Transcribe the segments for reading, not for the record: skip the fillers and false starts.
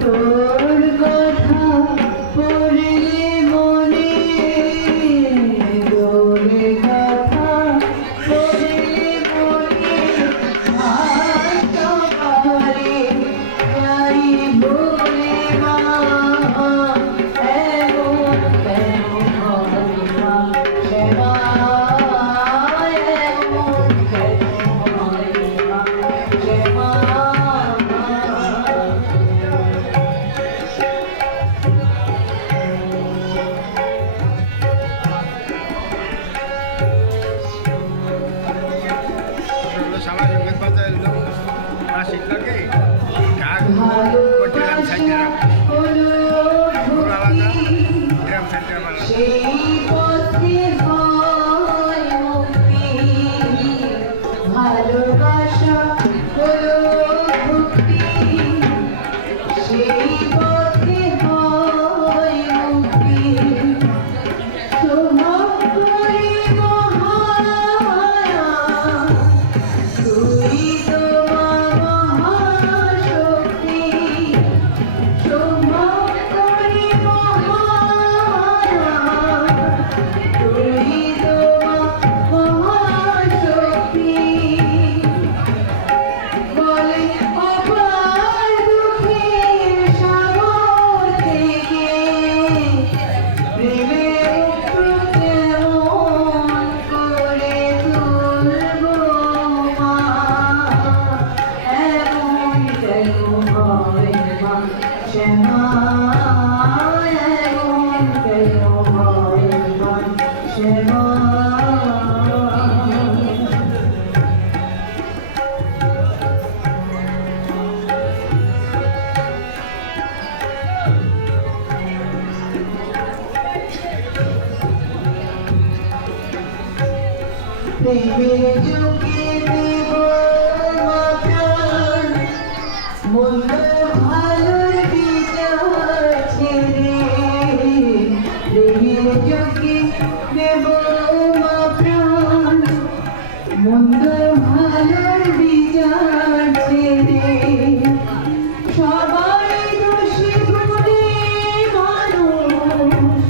তোর কথা পড়লে মনে তোর কথা পড়লে মনে সবারে যাই ভুলে মা এমন কেন হয় মা শ্যামা এমন কেন হয় মা শ্যামা সেই পথে হয় মুক্তি ভালোবাসা হলো ভক্তি সেই পথে হয় মুক্তি তোমার করে মহামায়া তুই তোমার মহাশক্তি তোমার করে মহামায়া তুই তোমার মহাশক্তি বলে অপার দুঃখের সাগর থেকে প্রেমের কেমন করে তুলব মা এমন কেন হয় মা শ্যামা এমন কেন হয় মা শ্যামা প্রেমের চোখে দেব মা প্রাণ মন্দ ভালোর বিচার ছেড়ে প্রেমের চোখে দেব মা প্রাণ মন্দ ভালোর বিচার ছেড়ে সবাই দোষী গুণে মানুষ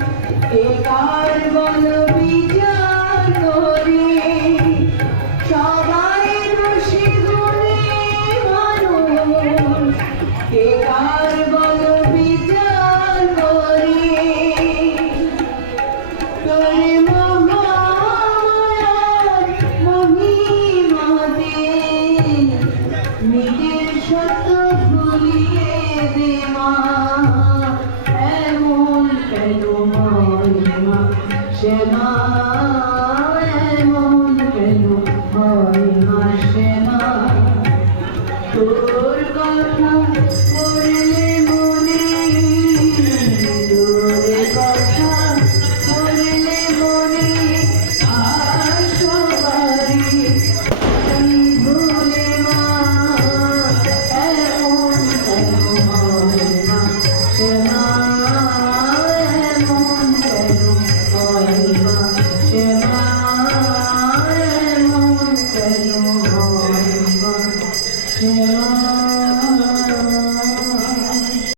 একার বল বিচার করে সবাই দোষী গুণে মানুষ একার বল বিচার করে তোরে মহামায়ার মহিমাতে নিজের সত্য ভুলিয়ে দে মা এমন কেন হয় মা শ্যামা